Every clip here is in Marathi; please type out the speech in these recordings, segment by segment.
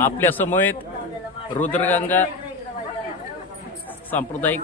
आपल्या समवेत रुद्रगंगा सांप्रदायिक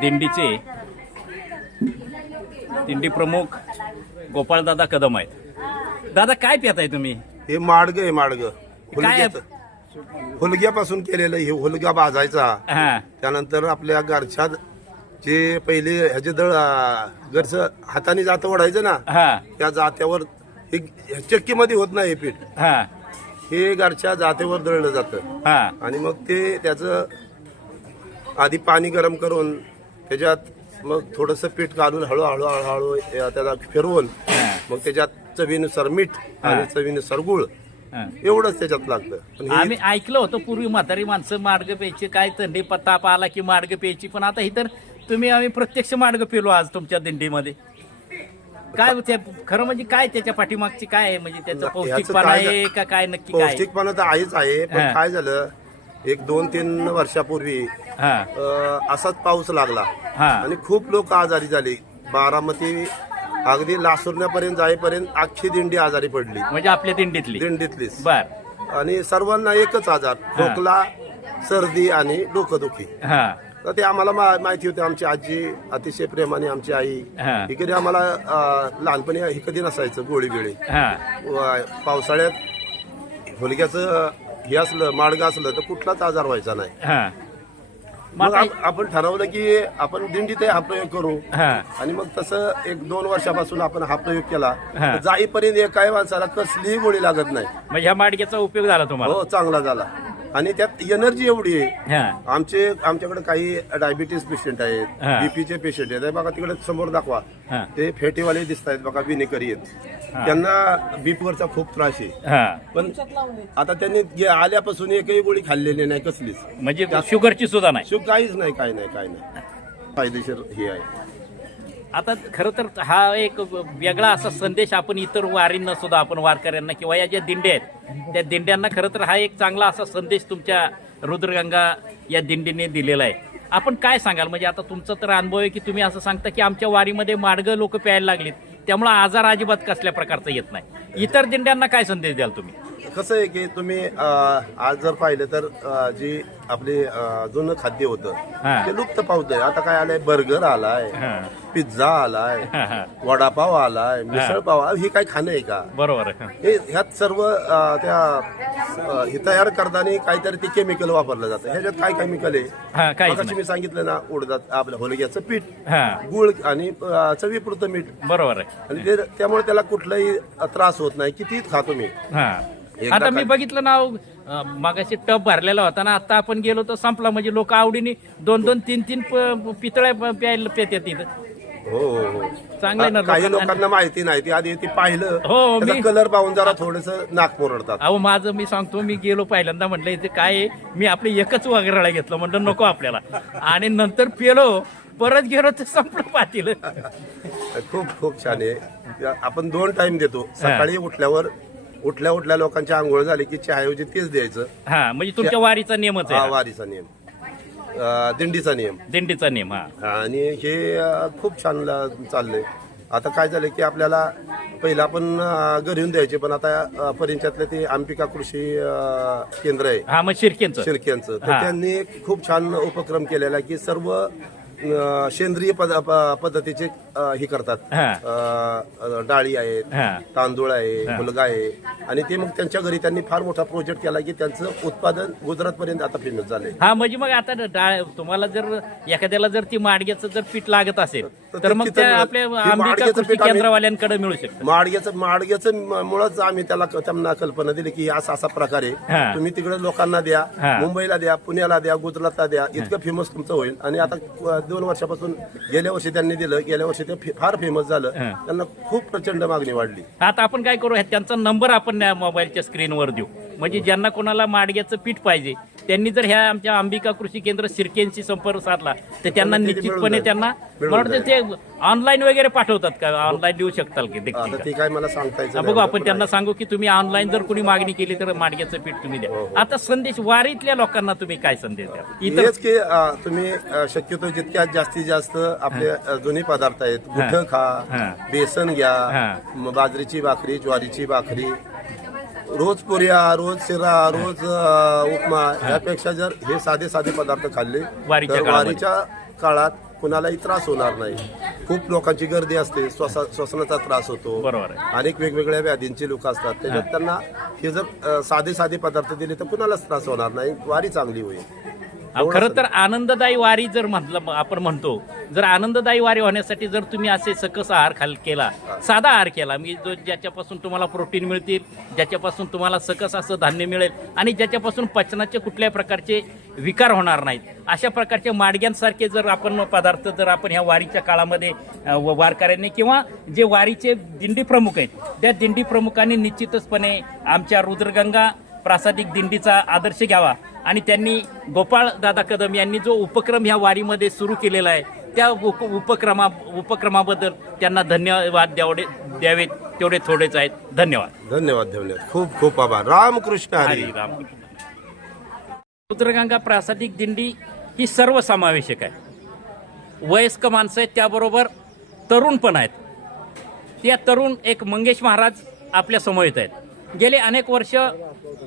दिंडीचे दिंडी प्रमुख गोपाळदादा कदम आहेत. दादा काय पिताय तुम्ही? हे माडग आहे माडग. काय? हुलग्यापासून केलेलं हे हुलगा भाजायचा. हा. त्यानंतर आपल्या घरच्या जे पहिले ह्याचे दळ घरचं हाताने जात ओढायचं ना हा. त्या जात्यावर हे चक्कीमध्ये होत नाही हे पीठ. हा. हे घरच्या जातेवर दळलं जातं. हा. आणि मग ते त्याचं आधी पाणी गरम करून त्याच्यात मग थोडंसं पीठ घालून हळूहळू हळूहळू त्याला फिरवून मग त्याच्यात चवीनुसार मीठ आणि चवीनुसार गुळ. हा. एवढंच त्याच्यात लागतं. पण हे आम्ही ऐकलं होतं पूर्वी म्हातारी माणसं माडगं प्यायची काय थंडी ताप आला की माडगं प्यायची पण आता ही तर तुम्ही आम्ही प्रत्यक्ष माडगं पिलो आज तुमच्या दिंडीमध्ये. काय खरं म्हणजे काय त्याच्या पाठीमागची काय आहे? म्हणजे त्याचं पौष्टिकपणा काय आहे का काय नक्की काय पौष्टिकपणा तर आहेच आहे. पण काय झालं एक दोन तीन वर्षापूर्वी हा. अ, असाच पाऊस लागला. हा. आणि खूप लोक आजारी झाली. बारामती अगदी लासुरण्यापर्यंत जाईपर्यंत अख्खी दिंडी आजारी पडली. म्हणजे आपल्या दिंडीतली. दिंडीतलीच. बर. आणि सर्वांना एकच आजार खोकला सर्दी आणि डोकंदुखी. हा. तर ते आम्हाला मा- माहिती होते आमची आजी अतिशय प्रेमाने आमची आई. हा. ही कधी आम्हाला अ, लहानपणी ही कधी नसायचं गोळी बिळी हा. व- पावसाळ्यात होलिक्याचं हे असलं माडगं असलं तर कुठलाच आजार व्हायचा नाही. हा. मग मग आप- आपण ठरवलं की आपण दिंडीत हा प्रयोग करू. हा. आणि मग तसं एक दोन वर्षापासून आपण हा प्रयोग केला. हा. तर जाईपर्यंत एकाही माणसाला कसलीही गोळी लागत नाही. म्हणजे ह्या माडग्याचा उपयोग झाला तुम्हाला? हो चांगला झाला. आणि त्यात एनर्जी एवढी आहे. हा. आमचे आमच्याकडे काही डायबिटीस पेशंट आहेत हा. बीपीचे पेशंट आहेत. हे बघा तिकडे समोर दाखवा. हा. ते फेटीवाले दिसत आहेत बघा विनेकरी आहेत त्यांना बीपवरचा खूप त्रास आहे. हा. पण आता त्यांनी जे आल्यापासून एकही गोळी खाल्लेली नाही कसलीच. म्हणजे शुगरची सुद्धा नाही. शिव काहीच नाही काही नाही काही नाही. फायदेशीर हे आहे. आता खरं तर हा एक वेगळा असा संदेश आपण इतर वारींना सुद्धा आपण वारकऱ्यांना किंवा या ज्या दिंड्या आहेत त्या दिंड्यांना खरं तर हा एक चांगला असा संदेश तुमच्या रुद्रगंगा या दिंडीने दिलेला आहे. आपण काय सांगाल? म्हणजे आता तुमचा तर अनुभव आहे की तुम्ही असं सांगता की आमच्या वारीमध्ये माडगं लोक प्यायला लागलीत त्यामुळे आजार अजिबात कसल्या प्रकारचा येत नाही. इतर दिंड्यांना काय संदेश द्याल तुम्ही? कसं आहे की तुम्ही आज जर पाहिलं तर जी आपले जुनं खाद्य होतं. ते लुप्त पावतंय आता काय आलंय? बर्गर आलाय. पिझ्झा आलाय. वडापाव आलाय मिसळ पाव हे काय खाणं आहे का? बरोबर आहे. हे ह्यात सर्व त्या हे तयार करताना काहीतरी ते केमिकल वापरलं जातं. ह्याच्यात काय केमिकल आहे? मगाशी मी सांगितलं ना उडदात आपलं होलग्याचं पीठ हा. गुळ आणि चवीपुरतं मीठ. बरोबर आहे. आणि त्यामुळे त्याला कुठलाही त्रास होत नाही. कितीही खा तुम्ही. हा. एकदा आता मी बघितलं ना मगाशी टप भरलेला होता ना आता आपण गेलो तर संपला. म्हणजे लोक आवडीने दोन दोन तीन तीन पितळ्या प्यायला पेत्यात तिथं हो हो हो. चांगलं ना काही लोकांना- लोकांना माहिती नाही. ती आधी ती पाहिलं. हो, मी- कलर पाहून जरा थोडस नाक मोरडतात अहो माझं मी सांगतो मी गेलो पहिल्यांदा म्हटलं इथे काय आहे? मी आपले एकच वगैरे घेतलं. म्हटलं नको आपल्याला. आणि नंतर पेलो परत गेलो तर संपलं पातील. खूप खूप छान आहे. आपण दोन टाइम देतो. सकाळी उठल्यावर उठल्या उठल्या लोकांची आंघोळ झाली की चहाऐवजी तेच द्यायचं. हा म्हणजे तुमच्या वारीचा नियमच हा आहे वारीचा नियम. अं, दिंडीचा नियम. दिंडीचा नियम हा. आणि हे अं, खूप छान ला- चाललंय. आता काय झालं की आपल्याला पहिला आपण अं, घरी येऊन द्यायचे पण आता अं, परिचयातलं ते अंबिका कृषी अं, केंद्र आहे. हा मग शिरकेंचं. शिर्क्यांचं तर हा. त्यांनी खूप छान उपक्रम केलेला की सर्व सेंद्रिय पद- प- पद्धतीचे अं, हे करतात हा. अं, डाळी आहेत हा तांदूळ आहे मुलगा आहे आणि ते मग त्यांच्या घरी त्यांनी फार मोठा प्रोजेक्ट केला की त्यांचं उत्पादन गुजरात पर्यंत आता फेमस झालंय हा म्हणजे मग आता डाळ तुम्हाला जर एखाद्याला जर ती माडग्याचं जर पीठ लागत असेल तर मग त्या. आपल्या अंबिका माडग्याचं कृषी पीठ आम्ही- केंद्रवाल्यांकडे मिळू शकतं माडग्याचं माडग्याचं म- मुळच आम्ही त्याला त्यांना कल्पना दिली की असा असा प्रकार हा. आहे तुम्ही तिकडे लोकांना द्या हा. मुंबईला द्या पुण्याला द्या गुजरातला द्या इतकं फेमस तुमचं होईल आणि आता क- दोन वर्षापासून गेल्या वर्षी त्यांनी दिलं गेल्या वर्षी ते फार फेमस झालं. त्यांना खूप प्रचंड मागणी वाढली. आता आपण काय करू त्यांचा नंबर आपण मोबाईलच्या स्क्रीनवर देऊ. म्हणजे ज्यांना कोणाला माडग्याचं पीठ पाहिजे त्यांनी जर ह्या आमच्या अंबिका कृषी केंद्र शिर्केंशी संपर्क साधला तर त्यांना निश्चितपणे त्यांना मला वाटतं ते ऑनलाईन वगैरे पाठवतात का? ऑनलाईन देऊ शकताल की? ते काय मला सांगता हा, बघू. आपण त्यांना सांगू की तुम्ही ऑनलाईन जर कोणी मागणी केली तर माडग्याचं पीठ तुम्ही द्या. आता संदेश वारीतल्या लोकांना तुम्ही काय संदेश द्या हेच की तुम्ही शक्यतो जितक्या जास्तीत जास्त आपले जुने पदार्थ आहेत गुठ हा. खा बेसन घ्या हा. बाजरीची भाकरी ज्वारीची भाकरी रोज पुऱ्या रोज शिरा रोज अ, उपमा यापेक्षा जर हे साधे साधे पदार्थ खाल्ले वारीच्या तर काळामध्ये. वारीच्या काळात कुणालाही त्रास होणार नाही. खूप लोकांची गर्दी असते श्वासा श्वसनाचा त्रास होतो. बरोबर आहे. अनेक वेगवेगळ्या व्याधींची लोक असतात. त्याच्यात त्यांना हे जर अ, साधे साधे पदार्थ दिले तर कुणालाच त्रास होणार नाही. वारी चांगली होईल. खरं तर आनंददायी वारी जर म्हटलं आपण म्हणतो जर आनंददायी वारी होण्यासाठी जर तुम्ही असे सकस आहार खाल केला साधा आहार केला मी जो ज्याच्यापासून तुम्हाला प्रोटीन मिळतील ज्याच्यापासून तुम्हाला सकस असं धान्य मिळेल आणि ज्याच्यापासून पचनाचे कुठल्याही प्रकारचे विकार होणार नाहीत. अशा प्रकारचे माडग्यांसारखे जर आपण पदार्थ जर आपण ह्या वारीच्या काळामध्ये वारकऱ्यांनी किंवा जे वारीचे दिंडी प्रमुख आहेत त्या दिंडी प्रमुखांनी निश्चितचपणे आमच्या रुद्रगंगा प्रासादिक दिंडीचा आदर्श घ्यावा. आणि त्यांनी गोपाळ दादा कदम यांनी जो उपक्रम ह्या वारीमध्ये सुरू केलेला आहे त्या उप उपक्रमा उपक्रमाबद्दल त्यांना धन्यवाद द्यावडे द्यावेत तेवढे थोडेच आहेत. धन्यवाद. धन्यवाद धन्यवाद. खूप खूप आभार. रामकृष्ण हरी. रामकृष्ण रुद्रगंगा प्रासादिक दिंडी ही सर्वसमावेशक आहे. वयस्क माणसं आहेत त्याबरोबर तरुण पण आहेत. त्या तरुण एक मंगेश महाराज आपल्यासमोर आहेत. गेले अनेक वर्ष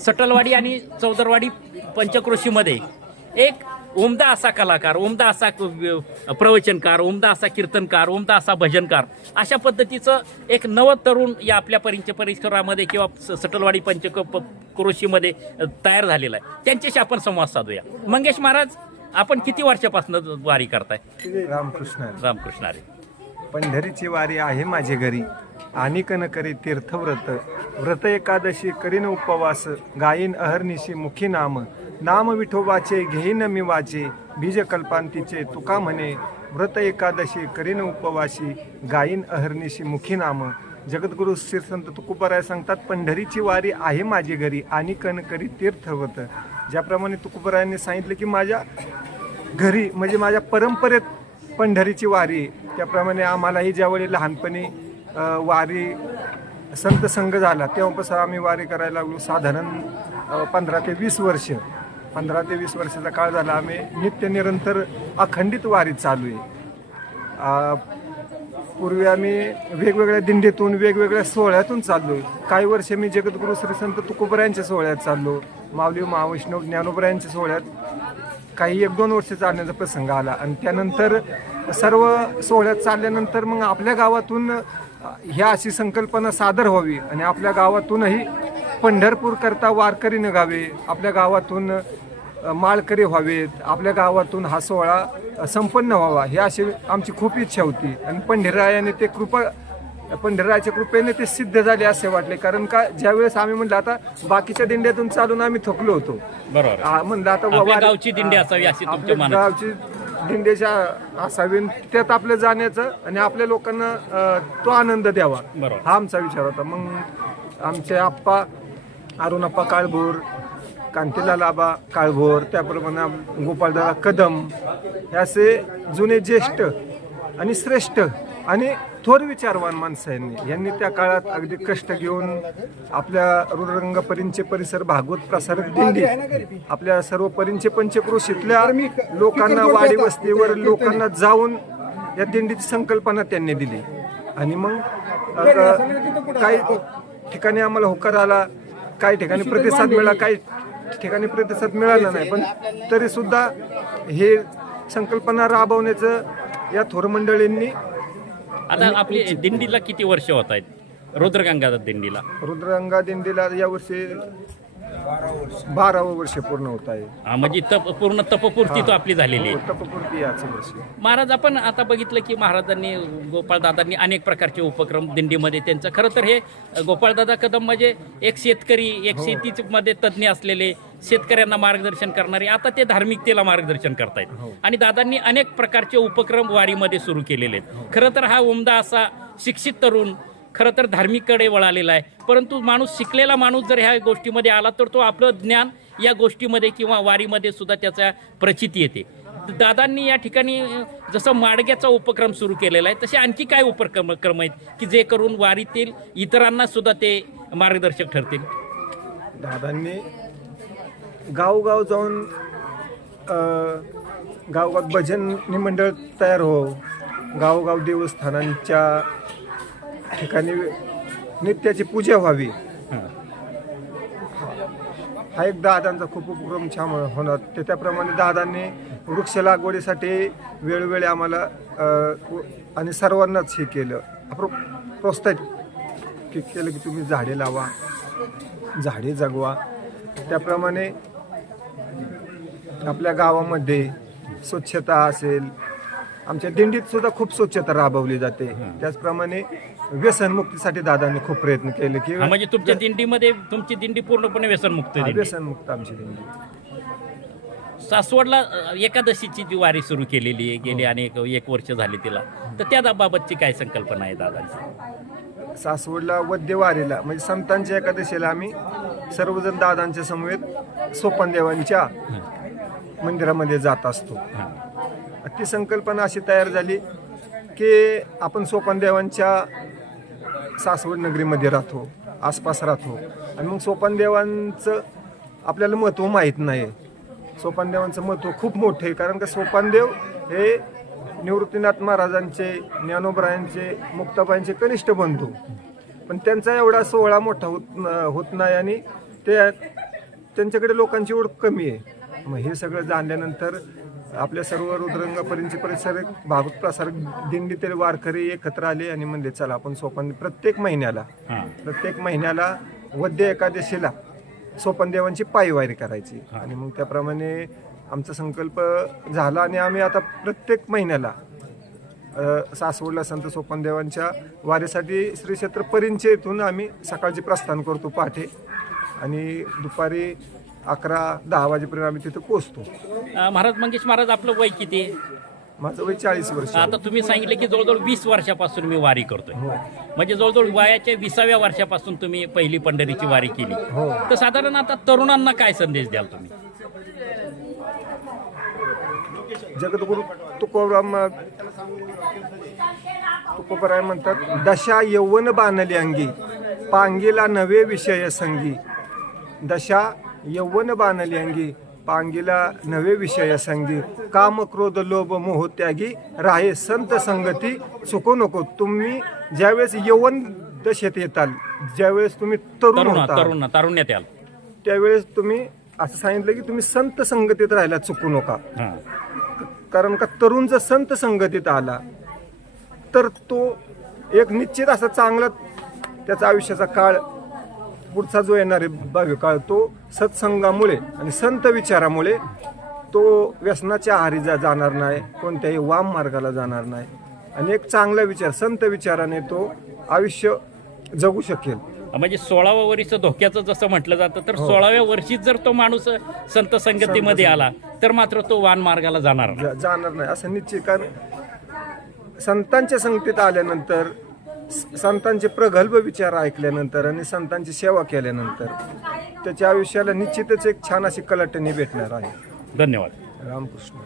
सटलवाडी आणि चौदरवाडी पंचक्रोशीमध्ये एक उमदा असा कलाकार उमदा असा प्रवचनकार उमदा असा कीर्तनकार उमदा असा भजनकार अशा पद्धतीचं एक नव तरुण या आपल्या परिंच परिसरामध्ये किंवा सटलवाडी पंच क्रोशीमध्ये तयार झालेला आहे. त्यांच्याशी आपण संवाद साधूया. मंगेश महाराज आपण किती वर्षापासून वारी करताय? रामकृष्ण हरी. रामकृष्ण हरी. पंढरीची वारी आहे माझे घरी. आनिकन करी तीर्थव्रत व्रत एकादशी करीन उपवास गायीन अहर्निशी मुखी नाम नाम विठोबाचे घेईन मी वाचे बीज कल्पांतीचे तुका म्हणे व्रत एकादशी करीन उपवासी गायीन अहर्निशी मुखी नाम. जगद्गुरु श्री संत तुकोबराय सांगतात पंढरीची वारी आहे माझी घरी आणि कण करी तीर्थव्रत. ज्याप्रमाणे तुकोबरायांनी सांगितलं की माझ्या घरी म्हणजे माझ्या परंपरेत पंढरीची वारी त्याप्रमाणे आम्हालाही ज्यावेळी लहानपणी वारी संत संघ झाला तेव्हापासून आम्ही वारी करायला लागलो साधारण पंधरा ते वीस वर्ष. पंधरा ते वीस वर्षाचा काळ झाला. आम्ही नित्य निरंतर अखंडित वारी चालू आहे. पूर्वी आम्ही वेगवेगळ्या दिंडीतून वेगवेगळ्या सोहळ्यातून चाललो. काही वर्ष मी जगद्गुरु श्री संत तुकोबऱ्यांच्या सोहळ्यात चाललो. माऊली महावैष्णव ज्ञानोबऱ्यांच्या सोहळ्यात. काही एक दोन वर्ष चालण्याचा प्रसंग आला. आणि त्यानंतर सर्व सोहळ्यात चालल्यानंतर मग आपल्या गावातून ह्या अशी संकल्पना सादर व्हावी आणि आपल्या गावातूनही पंढरपूर करता वारकरी निघावे आपल्या गावातून माळकरी व्हावेत आपल्या गावातून हा सोहळा संपन्न व्हावा ही अशी आमची खूप इच्छा होती. आणि पंढरीरायाने ते कृपा पंढरीरायाच्या कृपेने ते सिद्ध झाले असे वाटले. कारण का ज्यावेळेस आम्ही म्हणलं आता बाकीच्या दिंड्यातून चालून आम्ही थकलो होतो. बरोबर. म्हणलं आता गावची दिंडी असावी अशी गावची दिंड्याच्या असावी त्यात आपलं जाण्याचं आणि आपल्या लोकांना तो आनंद द्यावा. हा आमचा विचार होता मग आमचे आप्पा अरुणप्पा काळभोर कांतीलाल आबा काळभोर त्याप्रमाणे गोपाळदादा कदम हे असे जुने ज्येष्ठ आणि श्रेष्ठ आणि थोर विचारवान माणसं यांनी यांनी त्या काळात अगदी कष्ट घेऊन आपल्या रुरंग परिंचे परिसर भागवत प्रसारक दिंडी आपल्या सर्व परिंचे पंचक्रोशीतल्या लोकांना वाडी वस्तीवर लोकांना जाऊन या दिंडीची संकल्पना त्यांनी दिली. आणि मग काही ठिकाणी आम्हाला होकार आला काही ठिकाणी प्रतिसाद मिळाला काही ठिकाणी प्रतिसाद मिळाला नाही पण तरी सुद्धा हे संकल्पना राबवण्याचं या थोर मंडळींनी आता आपली दिंडीला किती वर्ष होत आहेत? रुद्रगंगा दिंडीला. रुद्रगंगा दिंडीला यावर्षी बारावं वर्ष पूर्ण होत आहे. हा, म्हणजे तप पूर्ण तपपूर्ती तो आपली झालेली आहे. तपपूर्ती याच वर्षी. महाराज आपण आता बघितलं की महाराजांनी गोपाळदादांनी अनेक प्रकारचे उपक्रम दिंडीमध्ये त्यांचं. खरं तर हे गोपाळदादा कदम म्हणजे एक शेतकरी एक शेतीच मध्ये तज्ज्ञ असलेले शेतकऱ्यांना मार्गदर्शन करणारे. आता ते धार्मिकतेला मार्गदर्शन करतायत. आणि दादांनी अनेक प्रकारचे उपक्रम वारीमध्ये सुरू केलेले आहेत. खरं तर हा उमदा असा शिक्षित तरुण खरं तर धार्मिककडे वळालेला आहे. परंतु माणूस शिकलेला माणूस जर ह्या गोष्टीमध्ये आला तर तो आपलं ज्ञान या गोष्टीमध्ये किंवा वारीमध्ये सुद्धा त्याचा प्रचिती येते. दादांनी या ठिकाणी जसं माडग्याचा उपक्रम सुरू केलेला आहे तसे आणखी काय उपक्रम क्रम आहेत की जे करून वारीतील इतरांना सुद्धा ते मार्गदर्शक ठरतील? दादांनी गावगाव जाऊन गावगाव भजन मंडळ तयार हो. गावगाव देवस्थानांच्या ठिकाणी नित्याची पूजा व्हावी. हा. एक दादांचा खूप उपक्रम छान होणार. ते त्याप्रमाणे दादांनी वृक्ष लागवडीसाठी वेळोवेळी आम्हाला आणि सर्वांनाच हे केलं. प्रो प्रोत्साहित की केलं की तुम्ही झाडे लावा झाडे जगवा. त्याप्रमाणे आपल्या गावामध्ये स्वच्छता असेल आमच्या दिंडीत सुद्धा खूप स्वच्छता राबवली जाते. त्याचप्रमाणे व्यसनमुक्तीसाठी दादांनी खूप प्रयत्न केले की हा, म्हणजे तुमच्या दिंडीमध्ये तुमची दिंडी पूर्णपणे व्यसनमुक्त हा, दिंडी व्यसनमुक्त आमची दिंडी. सासवडला अ, एकादशीची जी वारी सुरू केलेली आहे गेली अनेक एक वर्ष झाली तिला. तर त्या बाबतची काय संकल्पना आहे दादांची? सासवडला वद्यवारीला म्हणजे संतांच्या एकादशीला आम्ही सर्वजण दादांच्या समवेत सोपानदेवांच्या मंदिरामध्ये जात असतो. ती संकल्पना अशी तयार झाली की आपण सोपानदेवांच्या सासवड नगरीमध्ये राहतो आसपास राहतो. आणि मग सोपानदेवांचं आपल्याला महत्त्व माहीत नाही. सोपानदेवांचं महत्त्व खूप मोठं आहे. कारण का सोपानदेव हे निवृत्तीनाथ महाराजांचे ज्ञानोबरायांचे मुक्ताबाईंचे कनिष्ठ बंधू. पण त्यांचा एवढा सोहळा मोठा होत होत नाही आणि ते त्यांच्याकडे लोकांची ओढ कमी आहे. मग हे सगळं जाणल्यानंतर आपल्या सर्व रुद्रंगापर्यंतचे परिसर भागवत प्रसार दिंडीतील वारकरी एकत्र आले आणि म्हणले चला आपण सोपान प्रत्येक महिन्याला प्रत्येक महिन्याला वद्य एकादशीला सोपनदेवांची पायवारी करायची. आणि मग त्याप्रमाणे आमचा संकल्प झाला आणि आम्ही आता प्रत्येक महिन्याला सासवडला संत सोपनदेवांच्या वारीसाठी श्री क्षेत्र परिंचे येथून आम्ही सकाळचे प्रस्थान करतो पहाटे आणि दुपारी अकरा दहा वाजेपर्यंत आम्ही तिथे पोचतो अ, महाराज मंगेश महाराज आपलं वय किती? आहे माझं वय चाळीस वर्ष. आता तुम्ही सांगितले की जवळजवळ वीस वर्षापासून मी वारी करतोय. हो. म्हणजे जवळजवळ वयाच्या विसाव्या वर्षापासून तुम्ही पहिली पंढरीची वारी केली. हो. तर साधारण आता तरुणांना काय संदेश द्याल तुम्ही? जगद्गुरु तुकोबराम तुकोबराय म्हणतात दशा यौवन बाणली अंगी पांगीला नवे विषय संगी. दशा यौवन बाणली अंगी पांगीला नवे विषय संगी काम क्रोध लोभ मोह त्यागी राहे संत संगती चुकू नको तुम्ही ज्यावेळेस यौवन दशेत येताल ज्यावेळेस तुम्ही तरुण तरुण होता तरुण तारुण्यात याल. त्यावेळेस तुम्ही असं सांगितलं की तुम्ही संत संगतीत राहायला चुकू नका. हां. कारण का तरुण जर संत संगतीत आला तर तो एक निश्चित असा चांगला त्याचा आयुष्याचा काळ पुढचा जो येणार आहे भावी काळ तो सत्संगामुळे आणि संत विचारामुळे तो व्यसनाच्या आहारी जा जाणार नाही कोणत्याही वाम मार्गाला जाणार नाही आणि एक चांगला विचार संत विचाराने तो आयुष्य जगू शकेल म्हणजे सोळाव्या वर्षीचं धोक्याचं जसं म्हटलं जातं तर हो. सोळाव्या वर्षीच जर तो माणूस संत संगतीमध्ये आला तर मात्र तो वान मार्गाला जाणार नाही. जा- जाणार नाही असं निश्चित कारण संतांच्या संगतीत आल्यानंतर संतांचे प्रगल्भ विचार ऐकल्यानंतर आणि संतांची सेवा केल्यानंतर त्याच्या आयुष्याला निश्चितच एक छान अशी कलाटणी भेटणार आहे धन्यवाद रामकृष्ण.